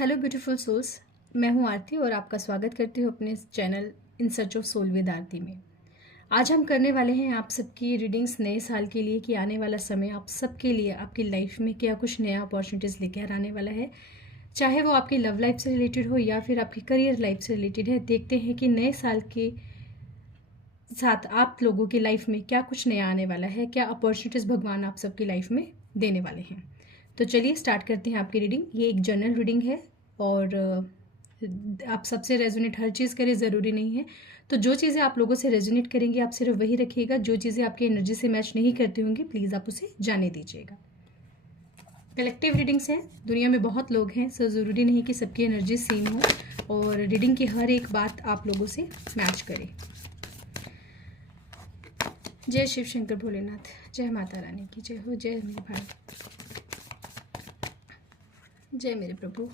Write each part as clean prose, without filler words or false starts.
Hello beautiful souls. मैं हूं आरती और आपका स्वागत करती हूं अपने channel in search of soul with Aarti में। आज हम करने वाले हैं आप सबकी रीडिंग्स नए साल के लिए कि आने वाला समय आप सबके लिए आपकी लाइफ में क्या कुछ नया अपॉर्चुनिटीज़ लेकर आने वाला है, चाहे वो आपकी लव लाइफ से रिलेटेड हो या फिर आपकी करियर लाइफ से रिलेटेड है। देखते हैं कि नए साल के साथ आप लोगों की लाइफ में क्या कुछ नया आने वाला है, क्या अपॉर्चुनिटीज़ भगवान आप सबकी लाइफ में देने वाले हैं। तो चलिए स्टार्ट करते हैं आपकी रीडिंग। ये एक जनरल रीडिंग है और आप सबसे रेजोनेट हर चीज़ करे ज़रूरी नहीं है। तो जो चीज़ें आप लोगों से रेजोनेट करेंगी आप सिर्फ वही रखिएगा। जो चीज़ें आपकी एनर्जी से मैच नहीं करती होंगी प्लीज़ आप उसे जाने दीजिएगा। कलेक्टिव रीडिंग्स हैं, दुनिया में बहुत लोग हैं, सो ज़रूरी नहीं कि सबकी एनर्जी सेम हो और रीडिंग की हर एक बात आप लोगों से मैच करे। जय शिव शंकर भोलेनाथ, जय माता रानी की जय हो, जय मेरे भारत, जय मेरे प्रभु।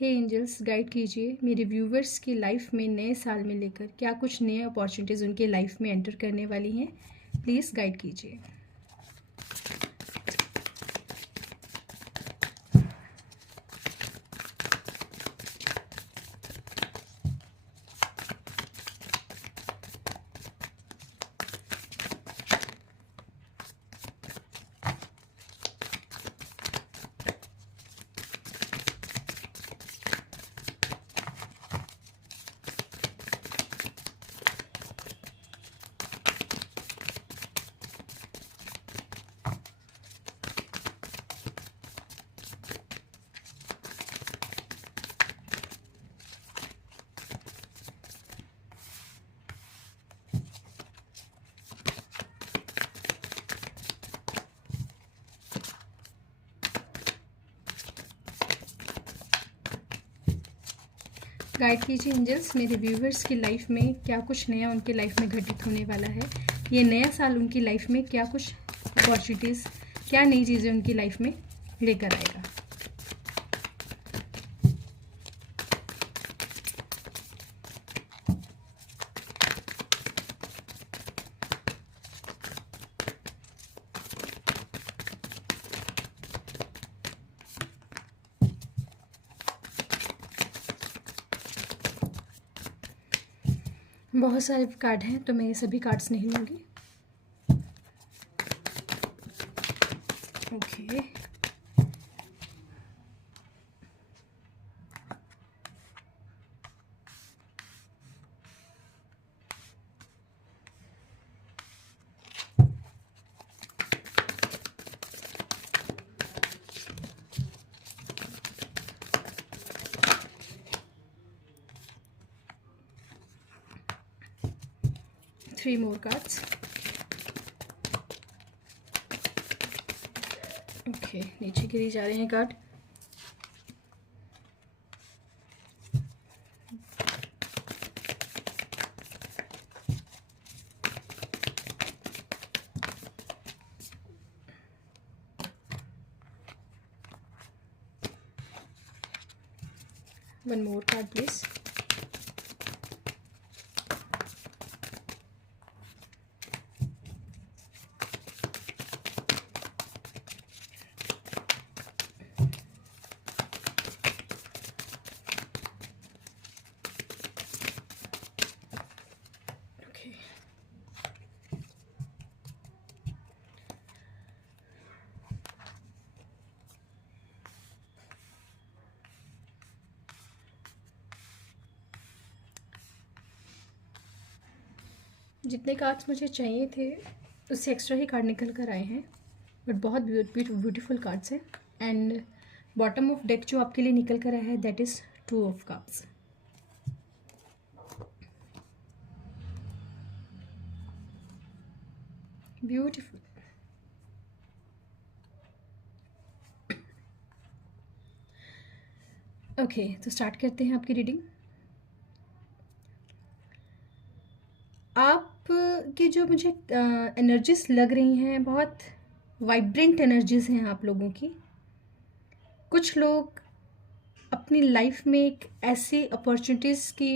हे एंजल्स, गाइड कीजिए मेरे व्यूवर्स की लाइफ में नए साल में लेकर क्या कुछ नए अपॉर्चुनिटीज़ उनके लाइफ में एंटर करने वाली हैं। प्लीज़ गाइड कीजिए। गाइड कीजिए एंजल्स मेरे व्यूवर्स की लाइफ में क्या कुछ नया उनकी लाइफ में घटित होने वाला है। ये नया साल उनकी लाइफ में क्या कुछ अपॉर्चुनिटीज़, क्या नई चीज़ें उनकी लाइफ में लेकर आएगा। बहुत सारे कार्ड हैं तो मैं ये सभी कार्ड्स नहीं लूँगी। Okay, three more cards. Okay, नीचे गिरी जा रहे हैं card. One more card please. जितने कार्ड्स मुझे चाहिए थे उससे एक्स्ट्रा ही कार्ड निकल कर आए हैं, बट बहुत ब्यूटीफुल कार्ड्स हैं। एंड बॉटम ऑफ डेक जो आपके लिए निकल कर आया है that is two of cups. Beautiful. Okay, तो स्टार्ट करते हैं आपकी रीडिंग। आप की जो मुझे एनर्जीज लग रही हैं बहुत वाइब्रेंट एनर्जीज हैं आप लोगों की। कुछ लोग अपनी लाइफ में एक ऐसी अपॉर्चुनिटीज़ की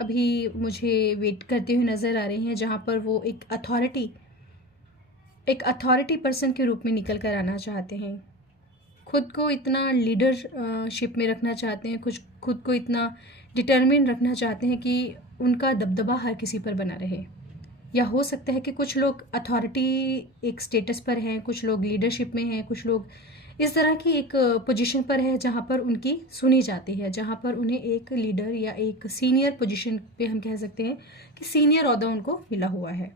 अभी मुझे वेट करते हुए नज़र आ रही हैं जहाँ पर वो एक अथॉरिटी एक अथॉरिटी पर्सन के रूप में निकल कर आना चाहते हैं, खुद को इतना लीडरशिप में रखना चाहते हैं, कुछ खुद को इतना डिटर्मिन रखना चाहते हैं कि उनका दबदबा हर किसी पर बना रहे। या हो सकता है कि कुछ लोग अथॉरिटी एक स्टेटस पर हैं, कुछ लोग लीडरशिप में हैं, कुछ लोग इस तरह की एक पोजीशन पर है जहाँ पर उनकी सुनी जाती है, जहाँ पर उन्हें एक लीडर या एक सीनियर पोजीशन पे हम कह सकते हैं कि सीनियर ओहदा उनको मिला हुआ है।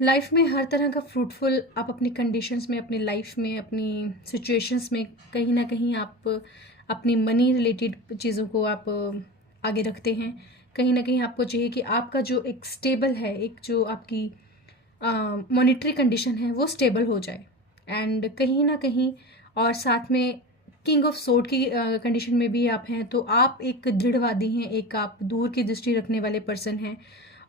लाइफ में हर तरह का फ्रूटफुल आप अपनी कंडीशंस में, अपनी लाइफ में, अपनी सिचुएशंस में कहीं ना कहीं आप अपनी मनी रिलेटेड चीज़ों को आप आगे रखते हैं। कहीं ना कहीं आपको चाहिए कि आपका जो एक स्टेबल है, एक जो आपकी मॉनेटरी कंडीशन है वो स्टेबल हो जाए। एंड कहीं ना कहीं और साथ में किंग ऑफ सोर्ड की कंडीशन में भी आप हैं, तो आप एक दृढ़वादी हैं, एक आप दूर की दृष्टि रखने वाले पर्सन हैं।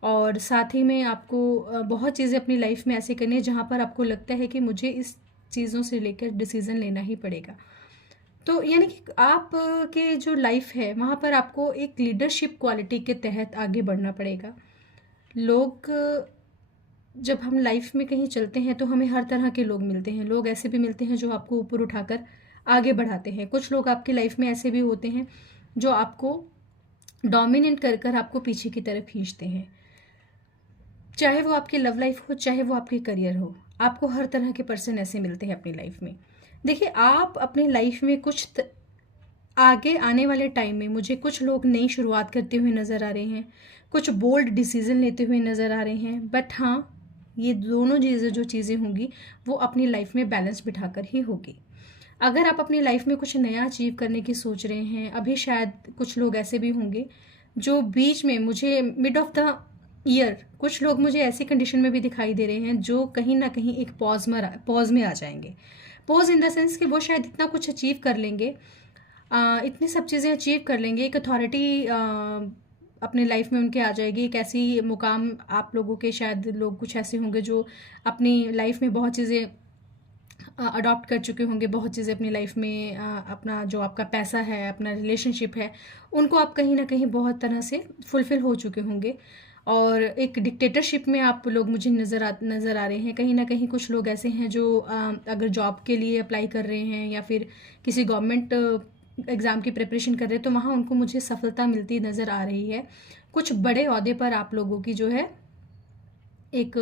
और साथ ही में आपको बहुत चीज़ें अपनी लाइफ में ऐसे करनी है जहाँ पर आपको लगता है कि मुझे इस चीज़ों से लेकर डिसीज़न लेना ही पड़ेगा। तो यानी कि आप के जो लाइफ है वहाँ पर आपको एक लीडरशिप क्वालिटी के तहत आगे बढ़ना पड़ेगा। लोग जब हम लाइफ में कहीं चलते हैं तो हमें हर तरह के लोग मिलते हैं। लोग ऐसे भी मिलते हैं जो आपको ऊपर उठाकर आगे बढ़ाते हैं, कुछ लोग आपकी लाइफ में ऐसे भी होते हैं जो आपको डोमिनेट कर कर आपको पीछे की तरफ खींचते हैं। चाहे वो आपकी लव लाइफ हो, चाहे वो आपकी करियर हो, आपको हर तरह के पर्सन ऐसे मिलते हैं अपनी लाइफ में। देखिए, आप अपनी लाइफ में आगे आने वाले टाइम में मुझे कुछ लोग नई शुरुआत करते हुए नज़र आ रहे हैं, कुछ बोल्ड डिसीज़न लेते हुए नज़र आ रहे हैं। बट हाँ, ये दोनों चीज़ें जो चीज़ें होंगी वो अपनी लाइफ में बैलेंस बिठाकर ही होगी। अगर आप अपनी लाइफ में कुछ नया अचीव करने की सोच रहे हैं, अभी शायद कुछ लोग ऐसे भी होंगे जो बीच में, मुझे मिड ऑफ द ईयर कुछ लोग मुझे ऐसी कंडीशन में भी दिखाई दे रहे हैं जो कहीं ना कहीं एक पॉज में आ जाएंगे। पॉज इन द सेंस कि वो शायद इतना कुछ अचीव कर लेंगे, इतनी सब चीज़ें अचीव कर लेंगे, एक अथॉरिटी अपने लाइफ में उनके आ जाएगी, एक ऐसी मुकाम आप लोगों के, शायद लोग कुछ ऐसे होंगे जो अपनी लाइफ में बहुत चीज़ें अडॉप्ट कर चुके होंगे, बहुत चीज़ें अपनी लाइफ में अपना जो आपका पैसा है, अपना रिलेशनशिप है, उनको आप कहीं ना कहीं बहुत तरह से फुलफ़िल हो चुके होंगे। और एक डिक्टेटरशिप में आप लोग मुझे नज़र आ रहे हैं। कहीं ना कहीं कुछ लोग ऐसे हैं जो अगर जॉब के लिए अप्लाई कर रहे हैं या फिर किसी गवर्नमेंट एग्ज़ाम की प्रिपरेशन कर रहे हैं, तो वहाँ उनको मुझे सफलता मिलती नज़र आ रही है। कुछ बड़े ओहदे पर आप लोगों की जो है एक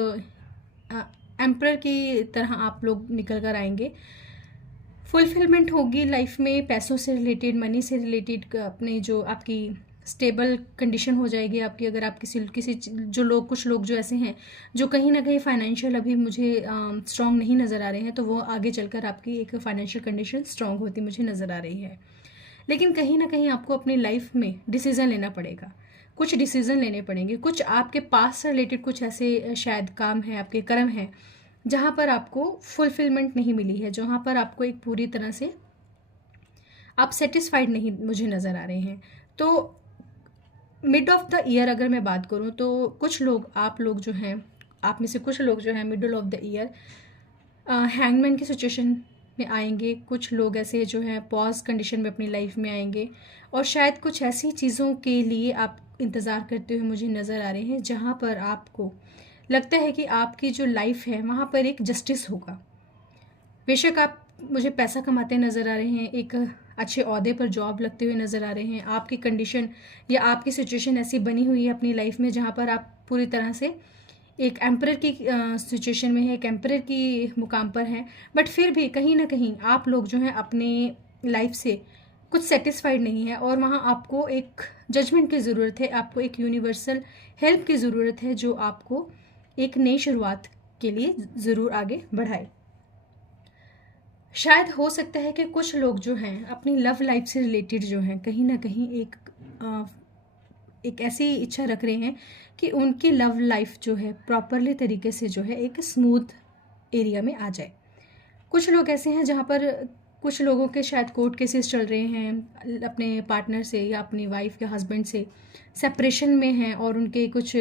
एम्परर की तरह आप लोग निकल कर आएंगे। फुलफिलमेंट होगी लाइफ में, पैसों से रिलेटेड, मनी से रिलेटेड, अपने जो आपकी स्टेबल कंडीशन हो जाएगी आपकी। अगर आप किसी जो लोग, कुछ लोग जो ऐसे हैं जो कहीं ना कहीं फाइनेंशियल अभी मुझे स्ट्रॉन्ग नहीं नज़र आ रहे हैं, तो वो आगे चलकर आपकी एक फाइनेंशियल कंडीशन स्ट्रॉन्ग होती मुझे नज़र आ रही है। लेकिन कहीं ना कहीं आपको अपनी लाइफ में डिसीज़न लेना पड़ेगा, कुछ डिसीज़न लेने पड़ेंगे। कुछ आपके पास से रिलेटेड कुछ ऐसे शायद काम है, आपके कर्म हैं, जहाँ पर आपको फुलफिलमेंट नहीं मिली है, जहाँ पर आपको एक पूरी तरह से आप सेटिस्फाइड नहीं मुझे नज़र आ रहे हैं। तो मिड ऑफ द ईयर अगर मैं बात करूँ तो कुछ लोग, आप लोग जो हैं, आप में से कुछ लोग जो हैं middle of the year hangman की सिचुएशन में आएंगे। कुछ लोग ऐसे जो हैं पॉज कंडीशन में अपनी लाइफ में आएंगे, और शायद कुछ ऐसी चीज़ों के लिए आप इंतज़ार करते हुए मुझे नज़र आ रहे हैं जहाँ पर आपको लगता है कि आपकी जो लाइफ है वहाँ पर एक जस्टिस होगा। बेशक आप मुझे पैसा कमाते नज़र आ रहे हैं, एक अच्छे ओहदे पर जॉब लगते हुए नज़र आ रहे हैं, आपकी कंडीशन या आपकी सिचुएशन ऐसी बनी हुई है अपनी लाइफ में जहाँ पर आप पूरी तरह से एक एम्परर की सिचुएशन में है, एक एम्परर की मुकाम पर हैं। बट फिर भी कहीं ना कहीं आप लोग जो हैं अपने लाइफ से कुछ सेटिस्फाइड नहीं है, और वहाँ आपको एक जजमेंट की ज़रूरत है, आपको एक यूनिवर्सल हेल्प की ज़रूरत है जो आपको एक नई शुरुआत के लिए ज़रूर आगे बढ़ाए। शायद हो सकता है कि कुछ लोग जो हैं अपनी लव लाइफ से रिलेटेड जो हैं कहीं ना कहीं एक ऐसी इच्छा रख रहे हैं कि उनकी लव लाइफ जो है प्रॉपरली तरीके से जो है एक स्मूथ एरिया में आ जाए। कुछ लोग ऐसे हैं जहाँ पर कुछ लोगों के शायद कोर्ट केसेस चल रहे हैं अपने पार्टनर से या अपनी वाइफ या हस्बैंड से, सेपरेशन में हैं, और उनके कुछ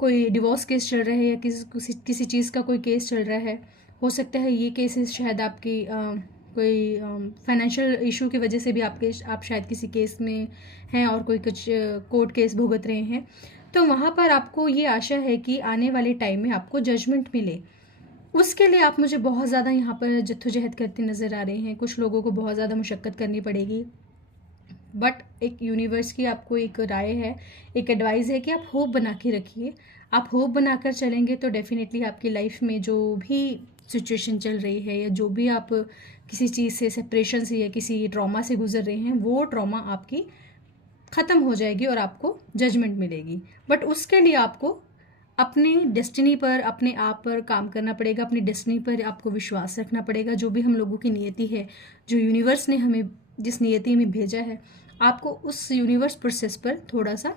कोई डिवोर्स केस चल रहा है या किसी चीज़ का कोई केस चल रहा है। हो सकता है ये केसेस शायद आपकी कोई फाइनेंशियल इशू की वजह से भी आप शायद किसी केस में हैं और कोई कुछ कोर्ट केस भुगत रहे हैं। तो वहाँ पर आपको ये आशा है कि आने वाले टाइम में आपको जजमेंट मिले। उसके लिए आप मुझे बहुत ज़्यादा यहाँ पर जद्दोजहद करते नज़र आ रहे हैं। कुछ लोगों को बहुत ज़्यादा मशक्क़त करनी पड़ेगी, बट एक यूनिवर्स की आपको एक राय है, एक एडवाइस है कि आप होप बना के रखिए। आप होप बनाकर चलेंगे तो डेफिनेटली आपकी लाइफ में जो भी सिचुएशन चल रही है, या जो भी आप किसी चीज़ से, सेपरेशन से या किसी ट्रॉमा से गुजर रहे हैं, वो ट्रॉमा आपकी ख़त्म हो जाएगी और आपको जजमेंट मिलेगी। बट उसके लिए आपको अपने डेस्टिनी पर, अपने आप पर काम करना पड़ेगा। अपनी डेस्टिनी पर आपको विश्वास रखना पड़ेगा। जो भी हम लोगों की नियति है, जो यूनिवर्स ने हमें जिस नियति में भेजा है, आपको उस यूनिवर्स प्रोसेस पर थोड़ा सा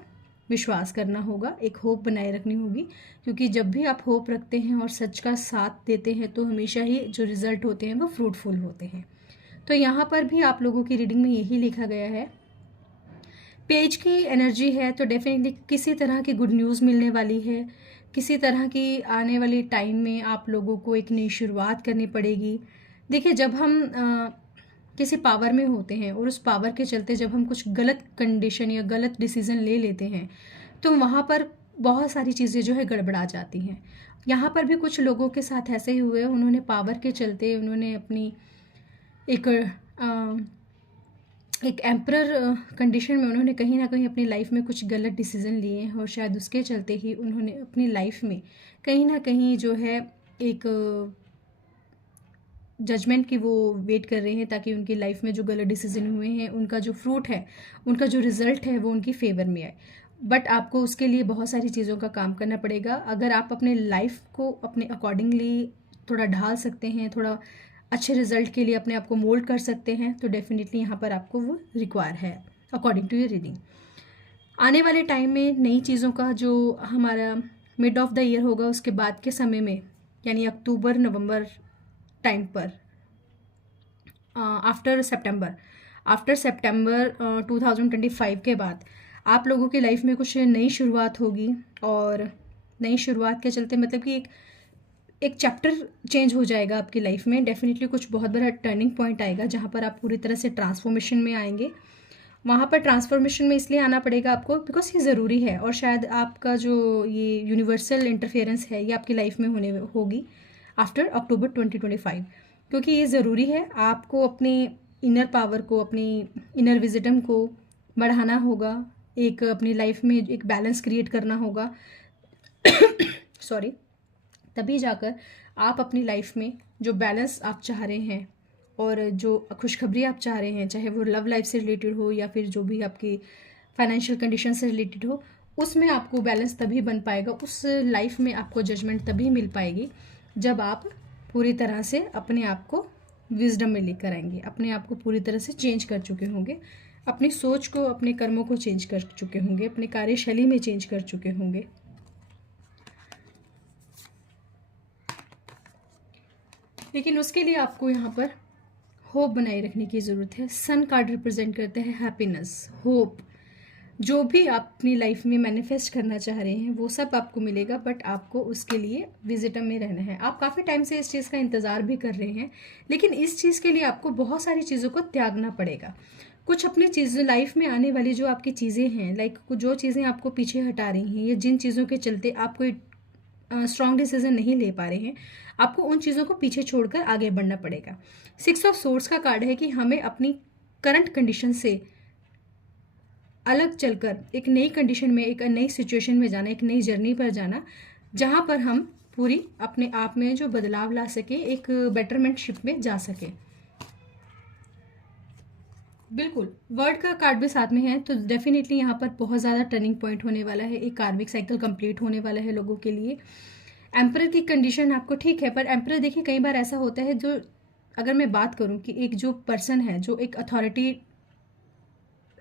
विश्वास करना होगा, एक होप बनाए रखनी होगी। क्योंकि जब भी आप होप रखते हैं और सच का साथ देते हैं तो हमेशा ही जो रिज़ल्ट होते हैं वो फ्रूटफुल होते हैं। तो यहाँ पर भी आप लोगों की रीडिंग में यही लिखा गया है। पेज की एनर्जी है तो डेफिनेटली किसी तरह की गुड न्यूज़ मिलने वाली है। किसी तरह की आने वाली टाइम में आप लोगों को एक नई शुरुआत करनी पड़ेगी। देखिए, जब हम किसी पावर में होते हैं और उस पावर के चलते जब हम कुछ गलत कंडीशन या गलत डिसीज़न ले लेते हैं तो वहाँ पर बहुत सारी चीज़ें जो है गड़बड़ा जाती हैं। यहाँ पर भी कुछ लोगों के साथ ऐसे ही हुए। उन्होंने पावर के चलते उन्होंने अपनी एक एम्परर कंडीशन में उन्होंने कहीं ना कहीं अपनी लाइफ में कुछ गलत डिसीज़न लिए हैं, और शायद उसके चलते ही उन्होंने अपनी लाइफ में कहीं ना कहीं जो है एक जजमेंट की वो वेट कर रहे हैं, ताकि उनकी लाइफ में जो गलत डिसीजन हुए हैं उनका जो फ्रूट है, उनका जो रिज़ल्ट है वो उनकी फेवर में आए। बट आपको उसके लिए बहुत सारी चीज़ों का काम करना पड़ेगा। अगर आप अपने लाइफ को अपने अकॉर्डिंगली थोड़ा ढाल सकते हैं, थोड़ा अच्छे रिजल्ट के लिए अपने आप को मोल्ड कर सकते हैं, तो डेफिनेटली यहाँ पर आपको वो रिक्वायर है अकॉर्डिंग टू योर रीडिंग। आने वाले टाइम में नई चीज़ों का जो हमारा मिड ऑफ द ईयर होगा उसके बाद के समय में, यानी अक्टूबर नवंबर टाइम पर, आफ्टर सितंबर 2025 के बाद आप लोगों की लाइफ में कुछ नई शुरुआत होगी। और नई शुरुआत के चलते मतलब कि एक चैप्टर चेंज हो जाएगा आपकी लाइफ में। डेफिनेटली कुछ बहुत बड़ा टर्निंग पॉइंट आएगा जहाँ पर आप पूरी तरह से ट्रांसफॉर्मेशन में आएंगे। वहाँ पर ट्रांसफॉर्मेशन में इसलिए आना पड़ेगा आपको बिकॉज ये ज़रूरी है, और शायद आपका जो ये यूनिवर्सल इंटरफेरेंस है ये आपकी लाइफ में होने होगी आफ्टर अक्टूबर 2025, क्योंकि ये ज़रूरी है। आपको अपने इनर पावर को, अपनी इनर विजिडम को बढ़ाना होगा, एक अपनी लाइफ में एक बैलेंस क्रिएट करना होगा सॉरी, तभी जाकर आप अपनी लाइफ में जो बैलेंस आप चाह रहे हैं और जो खुशखबरी आप चाह रहे हैं, चाहे वो लव लाइफ से रिलेटेड हो या फिर जो भी आपकी फाइनेंशियल कंडीशन से रिलेटेड हो, उसमें आपको बैलेंस तभी बन पाएगा। उस लाइफ में आपको जजमेंट तभी मिल पाएगी जब आप पूरी तरह से अपने आप को विजडम में लेकर आएंगे, अपने आप को पूरी तरह से चेंज कर चुके होंगे, अपनी सोच को, अपने कर्मों को चेंज कर चुके होंगे, अपनी कार्यशैली में चेंज कर चुके होंगे। लेकिन उसके लिए आपको यहाँ पर होप बनाए रखने की ज़रूरत है। सन कार्ड रिप्रेजेंट करते हैं हैप्पीनेस, होप। जो भी आप अपनी लाइफ में मैनिफेस्ट करना चाह रहे हैं वो सब आपको मिलेगा, बट आपको उसके लिए विजिटम में रहना है। आप काफ़ी टाइम से इस चीज़ का इंतज़ार भी कर रहे हैं, लेकिन इस चीज़ के लिए आपको बहुत सारी चीज़ों को त्यागना पड़ेगा। कुछ अपनी चीज़ लाइफ में आने वाली जो आपकी चीज़ें हैं, लाइक जो चीज़ें आपको पीछे हटा रही हैं या जिन चीज़ों के चलते आप कोई स्ट्रॉन्ग डिसीजन नहीं ले पा रहे हैं, आपको उन चीज़ों को पीछे छोड़कर आगे बढ़ना पड़ेगा। 6 ऑफ सोर्ड्स का कार्ड है कि हमें अपनी करंट कंडीशन से अलग चलकर एक नई कंडीशन में, एक नई सिचुएशन में जाना, एक नई जर्नी पर जाना, जहाँ पर हम पूरी अपने आप में जो बदलाव ला सके, एक बेटरमेंटशिप में जा सके। बिल्कुल, वर्ड का कार्ड भी साथ में है, तो डेफिनेटली यहाँ पर बहुत ज़्यादा टर्निंग पॉइंट होने वाला है, एक कार्मिक साइकिल कंप्लीट होने वाला है लोगों के लिए। एम्परर की कंडीशन आपको ठीक है, पर एम्परर देखिए कई बार ऐसा होता है, जो अगर मैं बात करूँ कि एक जो पर्सन है, जो एक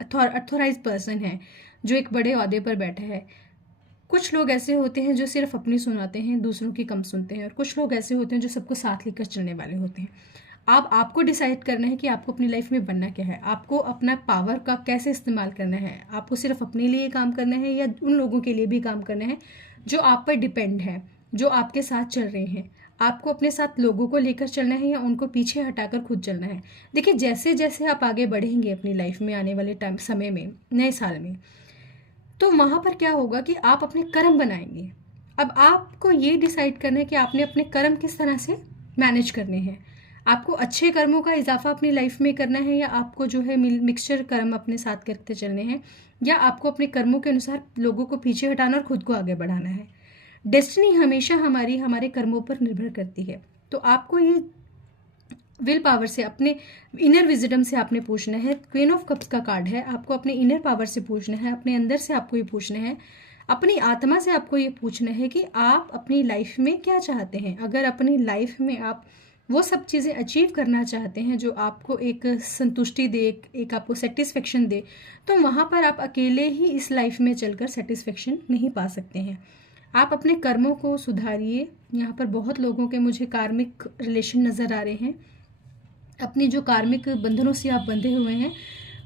अथॉराइज पर्सन है, जो एक बड़े ओहदे पर बैठा है, कुछ लोग ऐसे होते हैं जो सिर्फ अपनी सुनाते हैं, दूसरों की कम सुनते हैं, और कुछ लोग ऐसे होते हैं जो सबको साथ लेकर चलने वाले होते हैं। आपको डिसाइड करना है कि आपको अपनी लाइफ में बनना क्या है, आपको अपना पावर का कैसे इस्तेमाल करना है। आपको सिर्फ अपने लिए काम करना है या उन लोगों के लिए भी काम करना है जो आप पर डिपेंड है, जो आपके साथ चल रहे हैं। आपको अपने साथ लोगों को लेकर चलना है या उनको पीछे हटाकर खुद चलना है। देखिए, जैसे जैसे आप आगे बढ़ेंगे अपनी लाइफ में आने वाले समय में, नए साल में, तो वहाँ पर क्या होगा कि आप अपने कर्म बनाएंगे। अब आपको ये डिसाइड करना है कि आपने अपने कर्म किस तरह से मैनेज करने हैं। आपको अच्छे कर्मों का इजाफा अपनी लाइफ में करना है, या आपको जो है मिक्सचर कर्म अपने साथ करते चलने हैं, या आपको अपने कर्मों के अनुसार लोगों को पीछे हटाना और खुद को आगे बढ़ाना है। डेस्टिनी हमेशा हमारे कर्मों पर निर्भर करती है। तो आपको ये विल पावर से, अपने इनर विजडम से आपने पूछना है। क्वीन ऑफ कप्स का कार्ड है, आपको अपने इनर पावर से पूछना है, अपने अंदर से आपको ये पूछना है, अपनी आत्मा से आपको ये पूछना है कि आप अपनी लाइफ में क्या चाहते हैं। अगर अपनी लाइफ में आप वो सब चीज़ें अचीव करना चाहते हैं जो आपको एक संतुष्टि दे, एक आपको सेटिस्फेक्शन दे, तो वहाँ पर आप अकेले ही इस लाइफ में चलकर सेटिस्फेक्शन नहीं पा सकते हैं। आप अपने कर्मों को सुधारिए। यहाँ पर बहुत लोगों के मुझे कार्मिक रिलेशन नज़र आ रहे हैं। अपनी जो कार्मिक बंधनों से आप बंधे हुए हैं,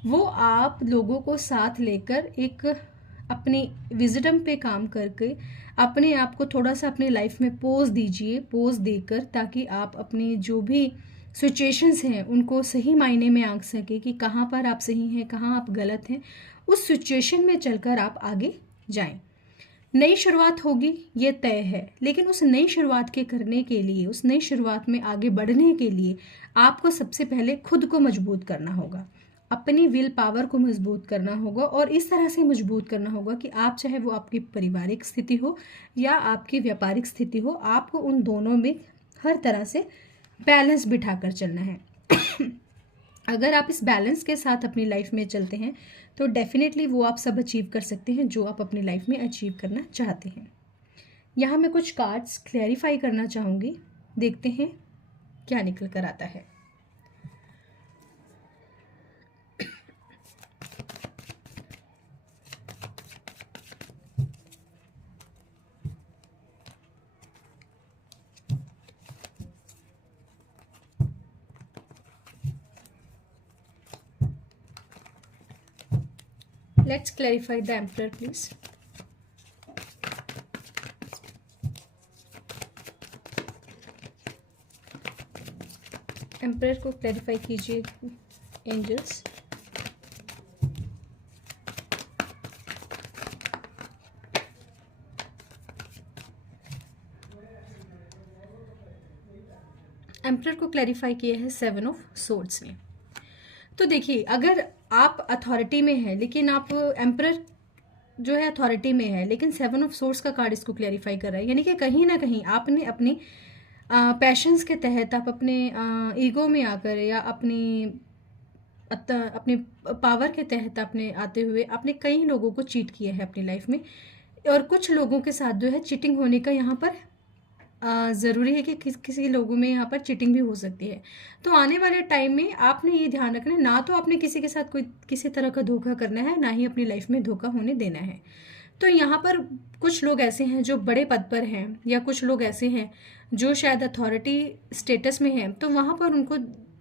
वो आप लोगों को साथ लेकर एक अपनी विजडम पे काम करके अपने आप को थोड़ा सा अपनी लाइफ में पोज दीजिए, पोज देकर, ताकि आप अपनी जो भी सिचुएशंस हैं उनको सही मायने में आंक सके कि कहाँ पर आप सही हैं, कहाँ आप गलत हैं। उस सिचुएशन में चलकर आप आगे जाएं। नई शुरुआत होगी, ये तय है, लेकिन उस नई शुरुआत के करने के लिए, उस नई शुरुआत में आगे बढ़ने के लिए आपको सबसे पहले खुद को मजबूत करना होगा, अपनी विल पावर को मजबूत करना होगा, और इस तरह से मजबूत करना होगा कि आप, चाहे वो आपकी पारिवारिक स्थिति हो या आपकी व्यापारिक स्थिति हो, आपको उन दोनों में हर तरह से बैलेंस बिठाकर चलना है। अगर आप इस बैलेंस के साथ अपनी लाइफ में चलते हैं तो डेफिनेटली वो आप सब अचीव कर सकते हैं जो आप अपनी लाइफ में अचीव करना चाहते हैं। यहाँ मैं कुछ कार्ड्स क्लैरिफाई करना चाहूँगी, देखते हैं क्या निकल कर आता है। Let's clarify the Emperor, please. Emperor को क्लैरिफाई कीजिए एंजल्स। एम्परर को क्लैरिफाई किया है 7 ऑफ सोर्ड्स ने। तो देखिए, अगर आप अथॉरिटी में है, लेकिन आप एम्परर जो है अथॉरिटी में है, लेकिन 7 ऑफ सोर्ड्स का कार्ड इसको क्लैरिफाई कर रहा है, यानी कि कहीं ना कहीं आपने अपनी पैशंस के तहत, आप अपने ईगो में आकर या अपने पावर के तहत आपने आते हुए आपने कई लोगों को चीट किया है अपनी लाइफ में, और कुछ लोगों के साथ जो है चीटिंग होने का यहाँ पर ज़रूरी है कि किसी लोगों में यहाँ पर चीटिंग भी हो सकती है। तो आने वाले टाइम में आपने ये ध्यान रखना है, ना तो आपने किसी के साथ कोई किसी तरह का धोखा करना है, ना ही अपनी लाइफ में धोखा होने देना है। तो यहाँ पर कुछ लोग ऐसे हैं जो बड़े पद पर हैं, या कुछ लोग ऐसे हैं जो शायद अथॉरिटी स्टेटस में हैं, तो वहाँ पर उनको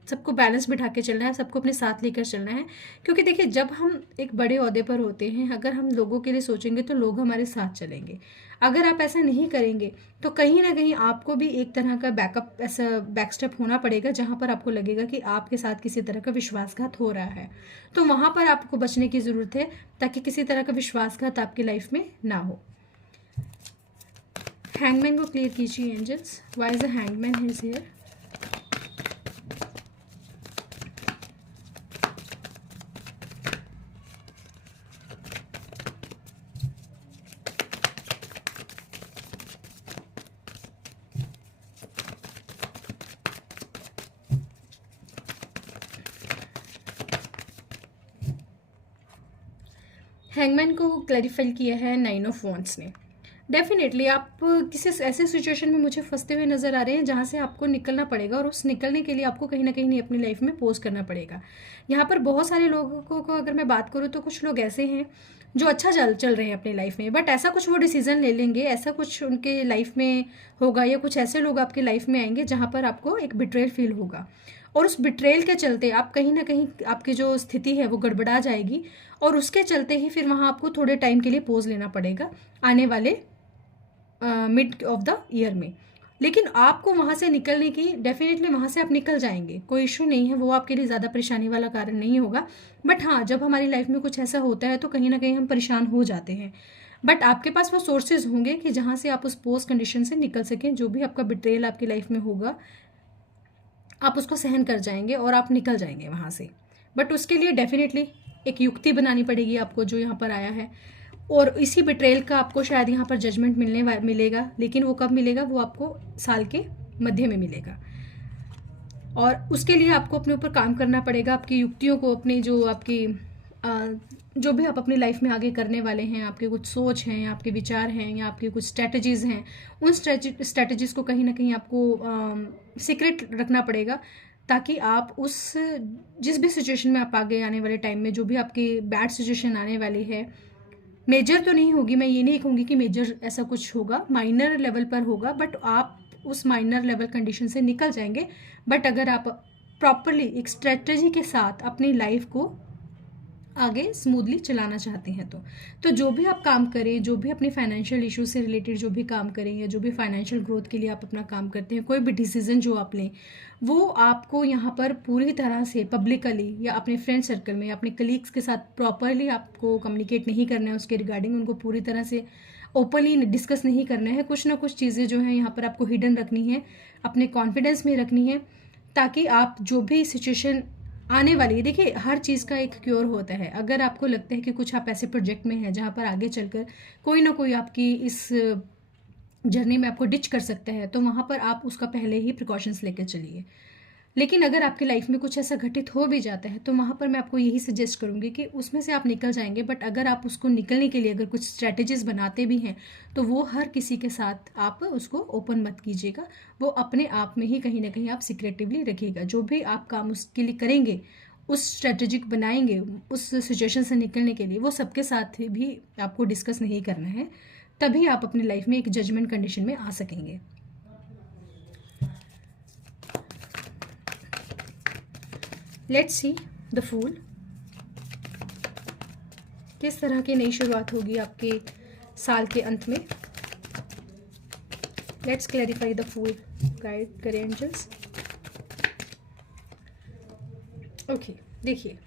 सबको बैलेंस बिठा के चलना है, सबको अपने साथ लेकर चलना है। क्योंकि देखिए, जब हम एक बड़े ओहदे पर होते हैं, अगर हम लोगों के लिए सोचेंगे तो लोग हमारे साथ चलेंगे। अगर आप ऐसा नहीं करेंगे तो कहीं ना कहीं आपको भी एक तरह का बैकअप, ऐसा बैकस्टेप होना पड़ेगा जहाँ पर आपको लगेगा कि आपके साथ किसी तरह का विश्वासघात हो रहा है। तो वहाँ पर आपको बचने की ज़रूरत है, ताकि किसी तरह का विश्वासघात आपकी लाइफ में ना हो। हैंगमैन को क्लियर कीजिए angels. Why is the hangman is here? Hangman को क्लैरिफाई किया है 9 ऑफ वॉन्ड्स ने। डेफिनेटली आप किसी ऐसे सिचुएशन में मुझे फंसते हुए नज़र आ रहे हैं जहाँ से आपको निकलना पड़ेगा, और उस निकलने के लिए आपको कहीं ना कहीं अपनी लाइफ में पोज करना पड़ेगा। यहाँ पर बहुत सारे लोगों को अगर मैं बात करूँ तो कुछ लोग ऐसे हैं जो अच्छा चल रहे हैं अपनी लाइफ में, बट ऐसा कुछ वो डिसीजन ले लेंगे, ऐसा कुछ उनके लाइफ में होगा, या कुछ ऐसे लोग आपकी लाइफ में आएंगे जहाँ पर आपको एक बिट्रेयल फील होगा, और उस बिट्रेयल के चलते आप कहीं ना कहीं आपकी जो स्थिति है वो गड़बड़ा जाएगी, और उसके चलते ही फिर वहाँ आपको थोड़े टाइम के लिए पोज लेना पड़ेगा आने वाले मिड ऑफ द ईयर में। लेकिन आपको वहाँ से निकलने की, डेफिनेटली वहाँ से आप निकल जाएंगे, कोई इशू नहीं है, वो आपके लिए ज़्यादा परेशानी वाला कारण नहीं होगा। बट हाँ, जब हमारी लाइफ में कुछ ऐसा होता है तो कहीं ना कहीं हम परेशान हो जाते हैं। बट आपके पास वो सोर्सेज होंगे कि जहाँ से आप उस पोस्ट कंडीशन से निकल सकें। जो भी आपका बिट्रेयल आपकी लाइफ में होगा, आप उसको सहन कर जाएंगे और आप निकल जाएंगे वहाँ से। बट उसके लिए डेफिनेटली एक युक्ति बनानी पड़ेगी आपको, जो यहाँ पर आया है। और इसी बिट्रेयल का आपको शायद यहाँ पर जजमेंट मिलेगा, लेकिन वो कब मिलेगा, वो आपको साल के मध्य में मिलेगा। और उसके लिए आपको अपने ऊपर काम करना पड़ेगा, आपकी युक्तियों को, अपनी जो आपकी जो भी आप अपनी लाइफ में आगे करने वाले हैं, आपके कुछ सोच हैं, आपके विचार हैं, या आपकी कुछ स्ट्रैटेजीज़ हैं, उन स्ट्रैटेजीज़ को कहीं ना कहीं आपको सीक्रेट रखना पड़ेगा, ताकि आप उस जिस भी सिचुएशन में आप आगे आने वाले टाइम में, जो भी आपकी बैड सिचुएशन आने वाली है, मेजर तो नहीं होगी, मैं ये नहीं कहूँगी कि मेजर ऐसा कुछ होगा, माइनर लेवल पर होगा, बट आप उस माइनर लेवल कंडीशन से निकल जाएंगे। बट अगर आप प्रॉपरली एक स्ट्रेटजी के साथ अपनी लाइफ को आगे स्मूथली चलाना चाहते हैं तो जो भी आप काम करें, जो भी अपनी फाइनेंशियल इशू से रिलेटेड जो भी काम करें, या जो भी फाइनेंशियल ग्रोथ के लिए आप अपना काम करते हैं, कोई भी डिसीजन जो आप लें, वो आपको यहाँ पर पूरी तरह से पब्लिकली या अपने फ्रेंड सर्कल में, अपने कलीग्स के साथ प्रॉपरली आपको कम्युनिकेट नहीं करना है उसके रिगार्डिंग, उनको पूरी तरह से ओपनली डिस्कस नहीं करना है। कुछ ना कुछ चीज़ें जो हैं यहाँ पर आपको हिडन रखनी है, अपने कॉन्फिडेंस में रखनी है, ताकि आप जो भी सिचुएशन आने वाली है, देखिए हर चीज़ का एक क्योर होता है। अगर आपको लगता है कि कुछ आप ऐसे प्रोजेक्ट में हैं जहाँ पर आगे चलकर कोई ना कोई आपकी इस जर्नी में आपको डिच कर सकता है, तो वहाँ पर आप उसका पहले ही प्रिकॉशंस लेकर चलिए। लेकिन अगर आपकी लाइफ में कुछ ऐसा घटित हो भी जाता है, तो वहाँ पर मैं आपको यही सजेस्ट करूँगी कि उसमें से आप निकल जाएंगे। बट अगर आप उसको निकलने के लिए अगर कुछ स्ट्रैटेजीज बनाते भी हैं, तो वो हर किसी के साथ आप उसको ओपन मत कीजिएगा, वो अपने आप में ही कहीं ना कहीं आप सिक्रेटिवली रखिएगा। जो भी आप काम उसके लिए करेंगे, उस स्ट्रेटेजिक बनाएंगे उस सिचुएशन से निकलने के लिए, वो सबके साथ भी आपको डिस्कस नहीं करना है, तभी आप अपनी लाइफ में एक जजमेंट कंडीशन में आ सकेंगे। लेट्स सी द फूल, किस तरह की नई शुरुआत होगी आपके साल के अंत में। Let's clarify the fool, guide करें एंजल्स। ओके, देखिए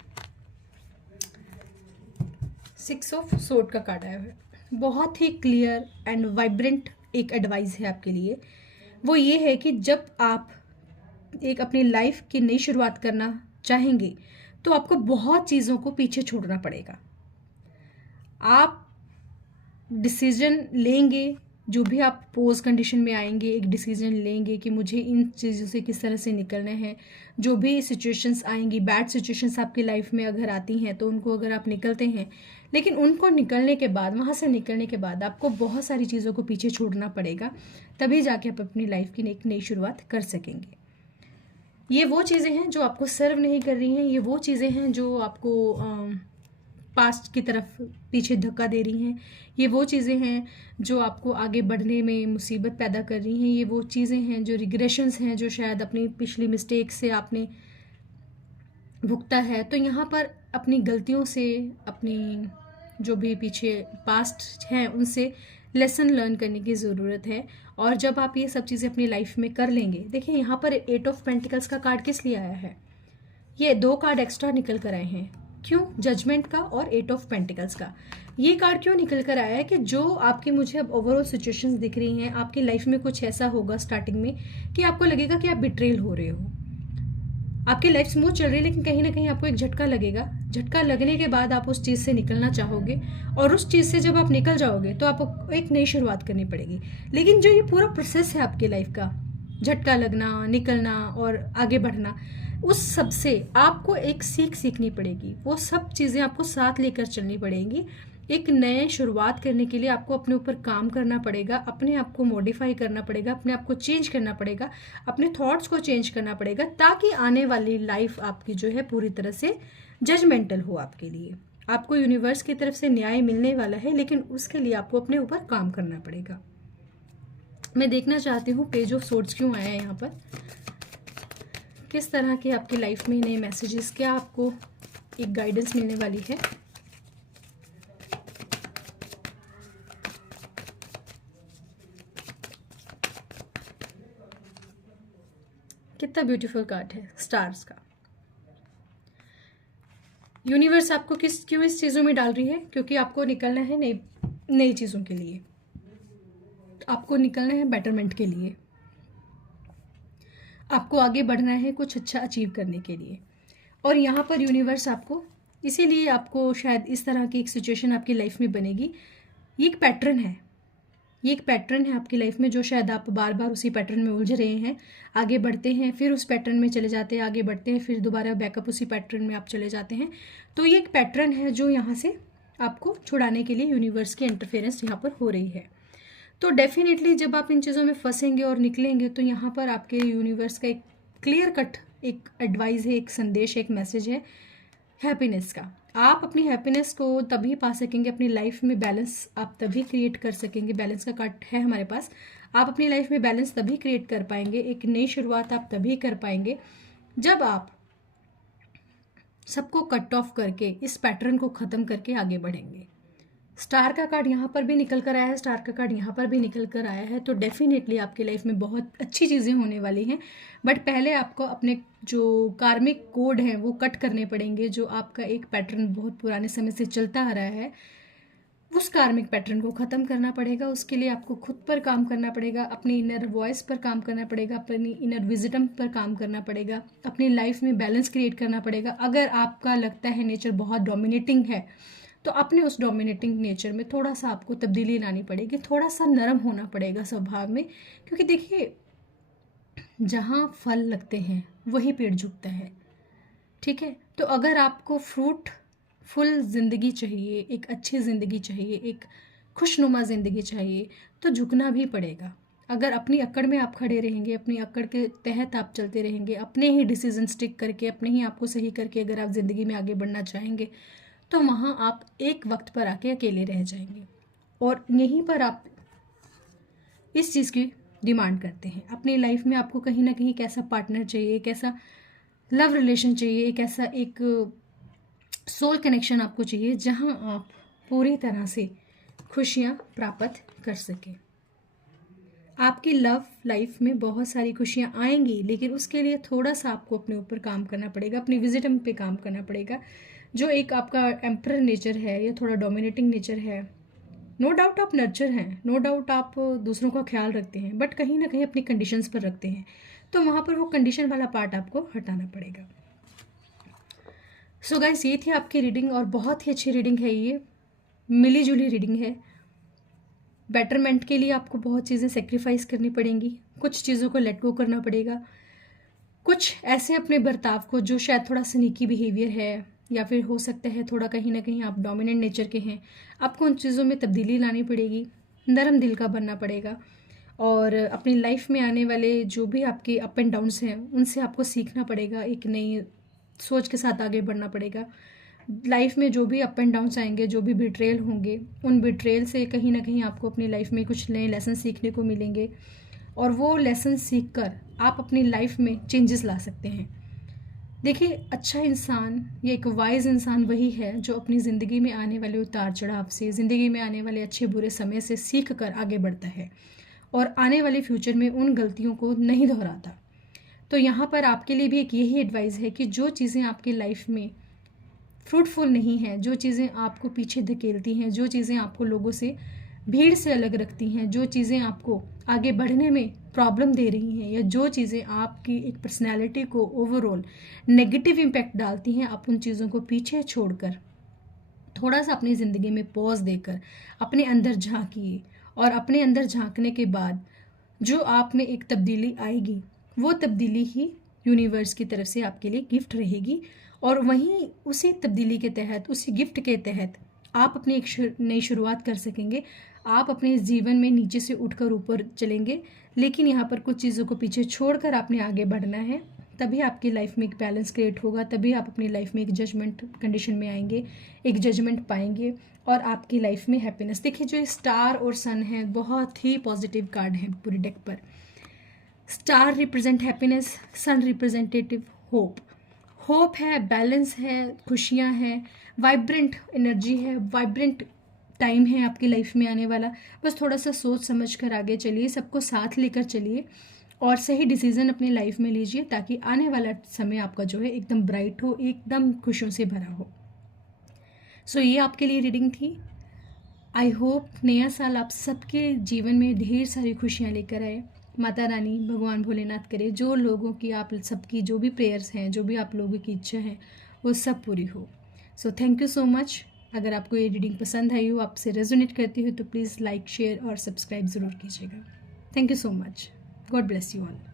6 ऑफ सोर्ड का कार्ड आया है। बहुत ही क्लियर एंड वाइब्रेंट एक एडवाइस है आपके लिए। वो ये है कि जब आप एक अपनी लाइफ की नई शुरुआत करना चाहेंगे, तो आपको बहुत चीज़ों को पीछे छोड़ना पड़ेगा। आप डिसीजन लेंगे, जो भी आप पोज कंडीशन में आएंगे, एक डिसीजन लेंगे कि मुझे इन चीज़ों से किस तरह से निकलना है। जो भी सिचुएशंस आएंगी, बैड सिचुएशंस आपकी लाइफ में अगर आती हैं, तो उनको अगर आप निकलते हैं, लेकिन उनको निकलने के बाद, वहाँ से निकलने के बाद आपको बहुत सारी चीज़ों को पीछे छोड़ना पड़ेगा, तभी जाके आप अपनी लाइफ की एक नई शुरुआत कर सकेंगे। ये वो चीज़ें हैं जो आपको सर्व नहीं कर रही हैं, ये वो चीज़ें हैं जो आपको पास्ट की तरफ पीछे धक्का दे रही हैं, ये वो चीज़ें हैं जो आपको आगे बढ़ने में मुसीबत पैदा कर रही हैं, ये वो चीज़ें हैं जो रिग्रेशंस हैं, जो शायद अपनी पिछली मिस्टेक से आपने भुगता है। तो यहाँ पर अपनी गलतियों से, अपनी जो भी पीछे पास्ट हैं, उनसे लेसन लर्न करने की ज़रूरत है। और जब आप ये सब चीज़ें अपनी लाइफ में कर लेंगे, देखिए यहाँ पर 8 ऑफ पेंटिकल्स का कार्ड किस लिए आया है, ये 2 कार्ड एक्स्ट्रा निकल कर आए हैं। क्यों? जजमेंट का और 8 ऑफ पेंटिकल्स का। ये कार्ड क्यों निकल कर आया है कि जो आपकी मुझे अब ओवरऑल सिचुएशंस दिख रही हैं, आपकी लाइफ में कुछ ऐसा होगा स्टार्टिंग में कि आपको लगेगा कि आप बिट्रेल हो रहे हो। आपकी लाइफ स्मूथ चल रही है, लेकिन कहीं ना कहीं आपको एक झटका लगेगा। झटका लगने के बाद आप उस चीज़ से निकलना चाहोगे, और उस चीज़ से जब आप निकल जाओगे तो आपको एक नई शुरुआत करनी पड़ेगी। लेकिन जो ये पूरा प्रोसेस है आपकी लाइफ का, झटका लगना, निकलना और आगे बढ़ना, उस सब से आपको एक सीखनी पड़ेगी। वो सब चीज़ें आपको साथ लेकर चलनी पड़ेंगी। एक नए शुरुआत करने के लिए आपको अपने ऊपर काम करना पड़ेगा, अपने आप को मॉडिफाई करना पड़ेगा, अपने आप को चेंज करना पड़ेगा, अपने थॉट्स को चेंज करना पड़ेगा, ताकि आने वाली लाइफ आपकी जो है पूरी तरह से जजमेंटल हो आपके लिए। आपको यूनिवर्स की तरफ से न्याय मिलने वाला है, लेकिन उसके लिए आपको अपने ऊपर काम करना पड़ेगा। मैं देखना चाहती हूँ पेज ऑफ सोर्ड्स क्यों आया है यहाँ पर, किस तरह के आपकी लाइफ में नए मैसेजेस, क्या आपको एक गाइडेंस मिलने वाली है। कितना ब्यूटीफुल कार्ड है स्टार्स का। यूनिवर्स आपको क्यों इस चीज़ों में डाल रही है? क्योंकि आपको निकलना है नई चीज़ों के लिए, आपको निकलना है बेटरमेंट के लिए, आपको आगे बढ़ना है कुछ अच्छा अचीव करने के लिए। और यहाँ पर यूनिवर्स आपको, इसीलिए आपको शायद इस तरह की एक सिचुएशन आपकी लाइफ में बनेगी। ये एक पैटर्न है, ये एक पैटर्न है आपकी लाइफ में, जो शायद आप बार बार उसी पैटर्न में उलझ रहे हैं। आगे बढ़ते हैं, फिर उस पैटर्न में चले जाते हैं, आगे बढ़ते हैं, फिर दोबारा बैकअप उसी पैटर्न में आप चले जाते हैं। तो ये एक पैटर्न है जो यहाँ से आपको छुड़ाने के लिए यूनिवर्स की इंटरफेरेंस यहाँ पर हो रही है। तो डेफिनेटली जब आप इन चीज़ों में फंसेंगे और निकलेंगे तो यहाँ पर आपके यूनिवर्स का एक क्लियर कट एक एडवाइस है, एक संदेश, एक मैसेज है हैप्पीनेस का। आप अपनी हैप्पीनेस को तभी पा सकेंगे, अपनी लाइफ में बैलेंस आप तभी क्रिएट कर सकेंगे। बैलेंस का कार्ड है हमारे पास। आप अपनी लाइफ में बैलेंस तभी क्रिएट कर पाएंगे, एक नई शुरुआत आप तभी कर पाएंगे जब आप सबको कट ऑफ करके इस पैटर्न को ख़त्म करके आगे बढ़ेंगे। स्टार का कार्ड यहाँ पर भी निकल कर आया है, स्टार का कार्ड यहाँ पर भी निकल कर आया है। तो डेफिनेटली आपकी लाइफ में बहुत अच्छी चीज़ें होने वाली हैं, बट पहले आपको अपने जो कार्मिक कोड हैं वो कट करने पड़ेंगे। जो आपका एक पैटर्न बहुत पुराने समय से चलता आ रहा है, उस कार्मिक पैटर्न को ख़त्म करना पड़ेगा। उसके लिए आपको खुद पर काम करना पड़ेगा, अपनी इनर वॉइस पर काम करना पड़ेगा, अपनी इनर विजडम पर काम करना पड़ेगा, अपनी लाइफ में बैलेंस क्रिएट करना पड़ेगा। अगर आपका लगता है नेचर बहुत डोमिनेटिंग है तो अपने उस डोमिनेटिंग नेचर में थोड़ा सा आपको तब्दीली लानी पड़ेगी, थोड़ा सा नरम होना पड़ेगा स्वभाव में। क्योंकि देखिए, जहाँ फल लगते हैं वही पेड़ झुकता है, ठीक है। तो अगर आपको फ्रूटफुल ज़िंदगी चाहिए, एक अच्छी ज़िंदगी चाहिए, एक खुशनुमा ज़िंदगी चाहिए, तो झुकना भी पड़ेगा। अगर अपनी अक्कड़ में आप खड़े रहेंगे, अपनी अक्कड़ के तहत आप चलते रहेंगे, अपने ही डिसीजन स्टिक करके, अपने ही आपको सही करके अगर आप ज़िंदगी में आगे बढ़ना चाहेंगे, तो वहाँ आप एक वक्त पर आके अकेले रह जाएंगे। और यहीं पर आप इस चीज़ की डिमांड करते हैं अपनी लाइफ में। आपको कहीं ना कहीं एक ऐसा पार्टनर चाहिए, एक ऐसा लव रिलेशन चाहिए, एक ऐसा एक सोल कनेक्शन आपको चाहिए जहाँ आप पूरी तरह से खुशियाँ प्राप्त कर सकें। आपकी लव लाइफ में बहुत सारी खुशियाँ आएंगी, लेकिन उसके लिए थोड़ा सा आपको अपने ऊपर काम करना पड़ेगा, अपनी विजिडम पे काम करना पड़ेगा। जो एक आपका एम्परर नेचर है या थोड़ा डोमिनेटिंग नेचर है, नो डाउट आप नर्चर हैं, नो डाउट आप दूसरों का ख्याल रखते हैं, बट कहीं ना कहीं अपनी कंडीशंस पर रखते हैं। तो वहाँ पर वो कंडीशन वाला पार्ट आपको हटाना पड़ेगा। सो गाइस, ये थी आपकी रीडिंग और बहुत ही अच्छी रीडिंग है, ये मिली जुली रीडिंग है। बेटरमेंट के लिए आपको बहुत चीज़ें सेक्रीफाइस करनी पड़ेंगी, कुछ चीज़ों को लेट गो करना पड़ेगा, कुछ ऐसे अपने बर्ताव को जो शायद थोड़ा स्नीकी बिहेवियर है या फिर हो सकता है थोड़ा कहीं ना कहीं आप डोमिनेंट नेचर के हैं, आपको उन चीज़ों में तब्दीली लानी पड़ेगी, नरम दिल का बनना पड़ेगा। और अपनी लाइफ में आने वाले जो भी आपके अप एंड डाउन्स हैं उनसे आपको सीखना पड़ेगा, एक नई सोच के साथ आगे बढ़ना पड़ेगा। लाइफ में जो भी अप एंड डाउन्स आएंगे, जो भी बिट्रेयल होंगे, उन बिट्रेयल से कहीं ना कहीं आपको अपनी लाइफ में कुछ नए लेसन सीखने को मिलेंगे और वो लेसन सीख कर आप अपनी लाइफ में चेंजेस ला सकते हैं। देखिए, अच्छा इंसान या एक वाइज इंसान वही है जो अपनी ज़िंदगी में आने वाले उतार चढ़ाव से, ज़िंदगी में आने वाले अच्छे बुरे समय से सीख कर आगे बढ़ता है और आने वाले फ्यूचर में उन गलतियों को नहीं दोहराता। तो यहाँ पर आपके लिए भी एक यही एडवाइस है कि जो चीज़ें आपकी लाइफ में फ्रूटफुल नहीं हैं, जो चीज़ें आपको पीछे धकेलती हैं, जो चीज़ें आपको लोगों से, भीड़ से अलग रखती हैं, जो चीज़ें आपको आगे बढ़ने में प्रॉब्लम दे रही हैं, या जो चीज़ें आपकी एक पर्सनैलिटी को ओवरऑल नेगेटिव इम्पैक्ट डालती हैं, आप उन चीज़ों को पीछे छोड़कर थोड़ा सा अपनी ज़िंदगी में पॉज देकर अपने अंदर झांकिए। और अपने अंदर झांकने के बाद जो आप में एक तब्दीली आएगी, वो तब्दीली ही यूनिवर्स की तरफ से आपके लिए गिफ्ट रहेगी। और वहीं उसी तब्दीली के तहत, उसी गिफ्ट के तहत आप अपनी एक नई शुरुआत कर सकेंगे। आप अपने जीवन में नीचे से उठकर ऊपर चलेंगे, लेकिन यहाँ पर कुछ चीज़ों को पीछे छोड़कर आपने आगे बढ़ना है। तभी आपकी लाइफ में एक बैलेंस क्रिएट होगा, तभी आप अपनी लाइफ में एक जजमेंट कंडीशन में आएंगे, एक जजमेंट पाएंगे और आपकी लाइफ में हैप्पीनेस। देखिए, जो स्टार और सन है बहुत ही पॉजिटिव कार्ड है पूरी डेक पर। स्टार रिप्रेजेंट हैप्पीनेस, सन रिप्रेजेंटेटिव होप। होप है, बैलेंस है, खुशियाँ हैं, वाइब्रेंट एनर्जी है, वाइब्रेंट टाइम है आपकी लाइफ में आने वाला। बस थोड़ा सा सोच समझ कर आगे चलिए, सबको साथ लेकर चलिए और सही डिसीज़न अपनी लाइफ में लीजिए ताकि आने वाला समय आपका जो है एकदम ब्राइट हो, एकदम खुशियों से भरा हो। सो ये आपके लिए रीडिंग थी। आई होप नया साल आप सबके जीवन में ढेर सारी खुशियाँ लेकर आए। माता रानी भगवान भोलेनाथ करे जो लोगों की आप सबकी जो भी प्रेयर्स हैं, जो भी आप लोगों की इच्छा है, वो सब पूरी हो। So thank you so much. अगर आपको ये रीडिंग पसंद आई हो, आपसे रेजोनेट करती हो, तो प्लीज़ लाइक, शेयर और सब्सक्राइब ज़रूर कीजिएगा। Thank you so much. God bless you all.